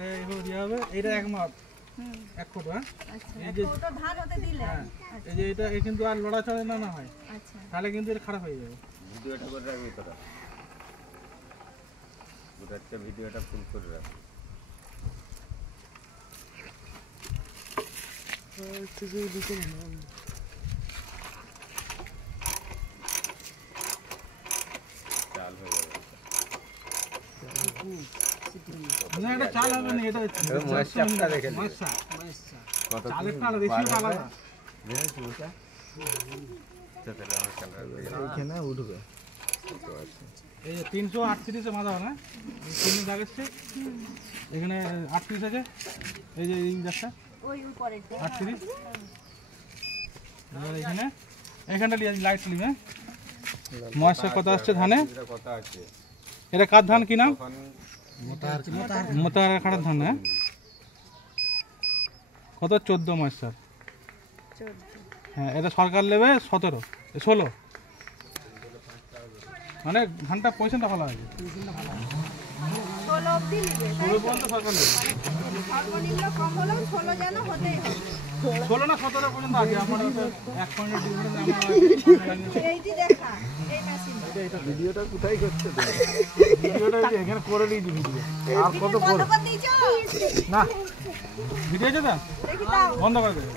এটা এইভাবে দেওয়া হবে। এটা এক মাপ, এক ফুট। হ্যাঁ, এই যে ধান হতে দিলে এই যে এটা কিন্তু আর লড়াচড়া না হয়, আচ্ছা, তাহলে কিন্তু এটা খারাপ হয়ে যাবে। ভিডিওটা করে রাখবি তোরা, গোটা ভিডিওটা ফুল করে রাখ। চাল হয়ে যাবে। না, এটা চাল হবে না, এটা ময়েশ্চারটা রেখে দিবি। ময়েশ্চার। কত চালের টাল রেশিও আলাদা। জেনেছিস ওটা? তাহলে আমার কালার এখানে উঠবে। এই যে 338 মাদা না, তিন দাগ এসছে, এখানে 38 আছে। এই যে এই দাগটা ওই উপরে 38। আর এখানে এখানটা লাইট লিম। হ্যাঁ, ময়েশ্চার কত আসছে ধানে? কত আছে? এটা কার ধান কি নাম? তখন মোতাহার খাটার ধান। হ্যাঁ, কত? 14 ময়েশ্চার। 14 হ্যাঁ, এটা সরকার নেবে 17, 16, মানে ধানটা পয়সাটা ভালো আছে। 16 অবধি নিবে, 16 পর্যন্ত সরকার নেবে। সর্বনিম্ন কম হলেও 16 যেন হতেই হবে। 16 না 17 পর্যন্ত আছে। আমার 1 পয়েন্টের ডিফারেন্স এই যে দেখা, এই মেশিন ভিডিওটা কোথায় করছে তো? ভিডিওটা এখানে করে দিয়েছি ভিডিও। আর কত বন্ধ করে দিয়েছো? না ভিডিও আছে না, দেখি দাও বন্ধ করে দেবে।